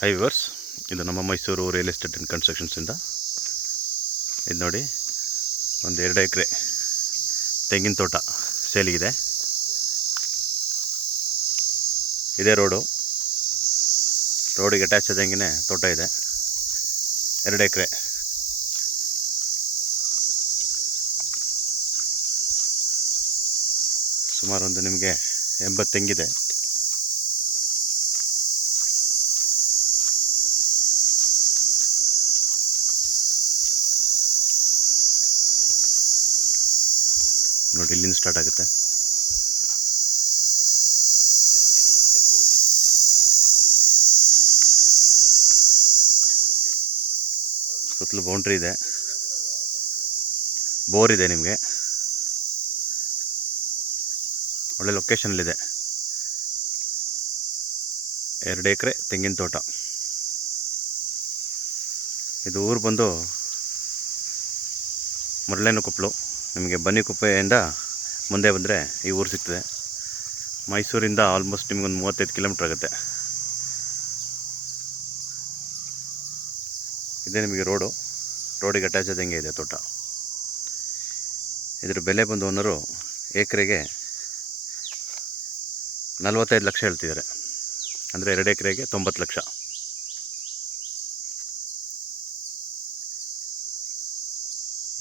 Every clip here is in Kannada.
ಹೈ ವಿವರ್ಸ್, ಇದು ನಮ್ಮ ಮೈಸೂರು ರಿಯಲ್ ಎಸ್ಟೇಟ್ ಆ್ಯಂಡ್ ಕನ್ಸ್ಟ್ರಕ್ಷನ್ಸಿಂದ. ಇದು ನೋಡಿ, ಒಂದು 2 ಎಕರೆ ತೆಂಗಿನ ತೋಟ ಸೇಲಿಗಿದೆ. ಇದೇ ರೋಡಿಗೆ ಅಟ್ಯಾಚ್ ಆದಂಗೆ ತೋಟ ಇದೆ. 2 ಎಕರೆ. ಸುಮಾರು ಒಂದು ನಿಮಗೆ 80 ತೆಂಗಿದೆ. ನೋಡಿ, ಇಲ್ಲಿಂದ ಸ್ಟಾರ್ಟ್ ಆಗುತ್ತೆ. ಸುತ್ತಲೂ ಬೌಂಡ್ರಿ ಇದೆ, ಬೋರ್ ಇದೆ. ನಿಮಗೆ ಒಳ್ಳೆ ಲೊಕೇಶನಲ್ಲಿದೆ. 2 ಎಕರೆ ತೆಂಗಿನ ತೋಟ. ಇದು ಊರು ಬಂದು ಮುರಳೇನಕೊಪ್ಪಲು. ನಿಮಗೆ ಬನ್ನಿಕೊಪ್ಪೆಯಿಂದ ಮುಂದೆ ಬಂದರೆ ಈ ಊರು ಸಿಗ್ತದೆ. ಮೈಸೂರಿಂದ ಆಲ್ಮೋಸ್ಟ್ ನಿಮಗೊಂದು 35 ಕಿಲೋಮೀಟ್ರ್ ಆಗುತ್ತೆ. ಇದೇ ನಿಮಗೆ ರೋಡಿಗೆ ಅಟ್ಯಾಚ್ ಆದಂಗೆ ಇದೆ ತೋಟ. ಇದ್ರ ಬೆಲೆ ಬಂದು ಓನರು ಎಕರೆಗೆ 45 ಲಕ್ಷ ಹೇಳ್ತಿದ್ದಾರೆ. ಅಂದರೆ 2 ಎಕರೆಗೆ 90 ಲಕ್ಷ.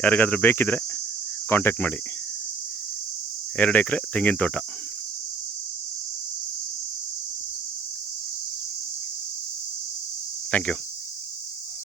ಯಾರಿಗಾದ್ರೂ ಬೇಕಿದ್ರೆ ಕಾಂಟ್ಯಾಕ್ಟ್ ಮಾಡಿ. 2 ಎಕರೆ ತೆಂಗಿನ ತೋಟ. Thank you.